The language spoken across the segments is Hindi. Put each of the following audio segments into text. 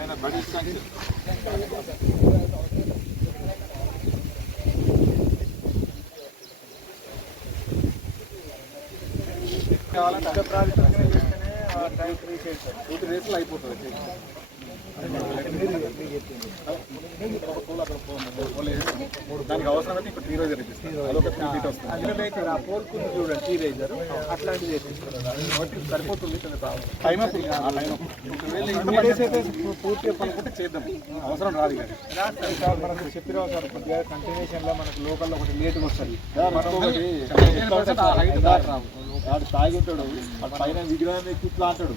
And a very sanction. కావాలంటే టైం ఫ్రీ చేయండి రేట్లు అయిపోతుంది అవసరమైతే చూడండి సరిపోతుంది టైం చేద్దాం. అవసరం రాదు కానీ మనకు చెప్పిరావు కంటిన్యూషన్లో లోకల్లో ఒకటి లేట్గా వస్తుంది. వాడు పైన విగ్రహం ఎక్కి ఇట్లా అంటాడు.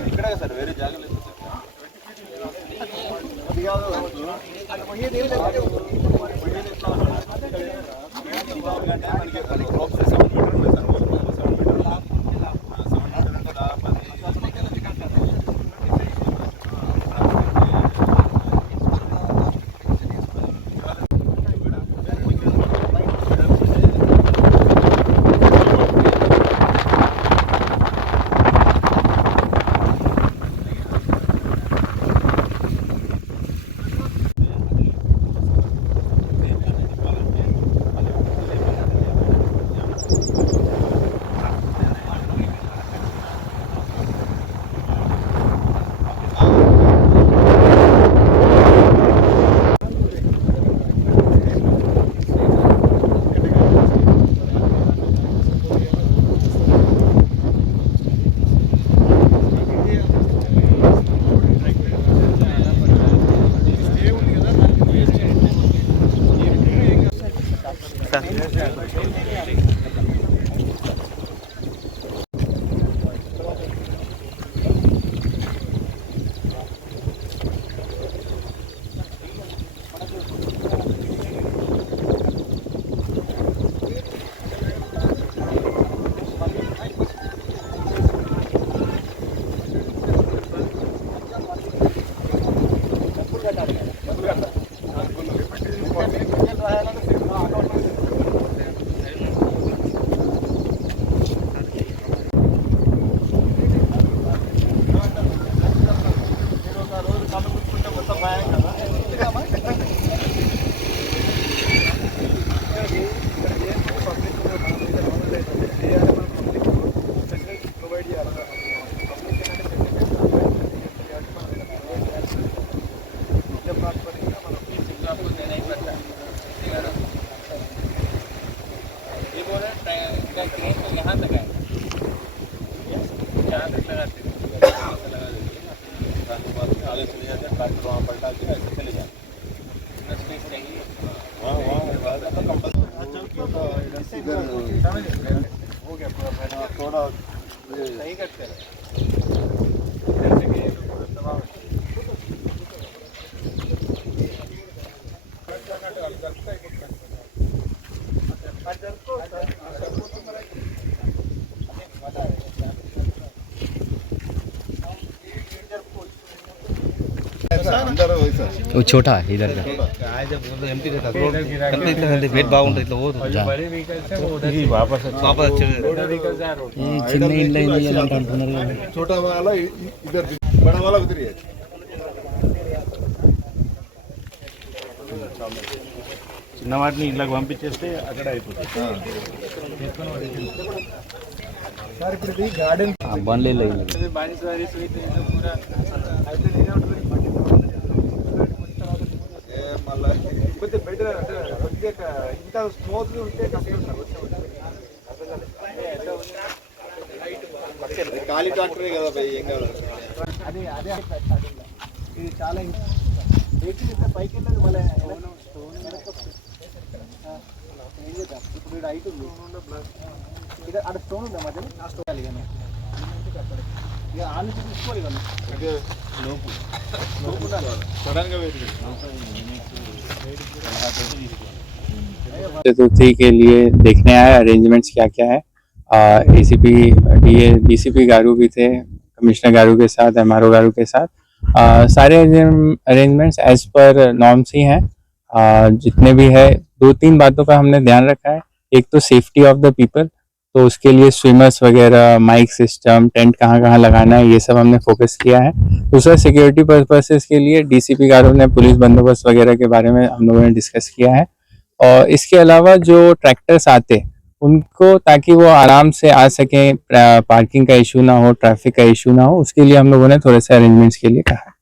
ఇక్కడే సార్ వేరే జాగాలో అది కాదు అటు పోయేది ఏం లేదు మనకి రోప్స్ సెవెన్ మీటర్ ఉంది sir seven metre seven metre దాదాపు Tá. Gracias. हो गया पूरा थोड़ा सही करते रहे जैसे कि दबाव वो छोटा है इधर का వెయిట్ బాగుంటుంది ఇట్లా పోదు और जो बड़े व्हीकल्स हैं वो उधर से వాపస్ వచ్చి छोटे व्हीकल्स हैं रोड ఈ చిన్న ఇండ్లు ఏం చేయాలంటే అంటున్నారు కదా. छोटा वाला इ- इधर बड़ा वाला उधर ही है చిన్నవాటిని ఇళ్ళకి పంపించేస్తే అక్కడ అయిపోతుంది బండ్లు ఇంత స్మూత్ ఉంటే కష్టం సార్ వచ్చే ఖాళీ ట్రాక్టరే కదా భయ్ ఏం కాదు అదే అదే ఇది చాలా ఎక్కి పైకి వెళ్ళదు మళ్ళీ వెనక్కి వస్తుంది. ఆ, ఏం చేద్దాం ఇప్పుడు ఇక్కడ హైట్ ఉంది ఇక్కడ అక్కడ స్టోన్ ఉందా మధ్యలో ఆ స్టోన్ ఇక ఇక ఆ నుంచి తీసుకోవాలి ఇక అంటే లోపు లోపు ఉండాలి సడన్ గా వెయిట్ चतुर्थी के लिए देखने आए अरेंजमेंट्स क्या क्या है। A C P D A D C P गारू भी थे कमिश्नर गारू के साथ एम आर ओ गारू के साथ। आ, सारे अरेंजमेंट्स एज पर नॉर्म्स ही हैं। जितने भी है दो तीन बातों का हमने ध्यान रखा है। एक तो सेफ्टी ऑफ़ द पीपल तो उसके लिए स्विमर्स वगैरह माइक सिस्टम टेंट कहाँ कहाँ लगाना है ये सब हमने फोकस किया है। दूसरा सिक्योरिटी पर्पसेस के लिए डीसीपी गारू ने पुलिस बंदोबस्त वगैरह के बारे में हम लोगों ने डिस्कस किया है। और इसके अलावा जो ट्रैक्टर्स आते, उनको ताकि वो आराम से आ सकें पार्किंग का इशू ना हो ट्रैफ़िक का इशू ना हो, उसके लिए हम लोगों ने थोड़े से अरेंजमेंट्स के लिए कहा।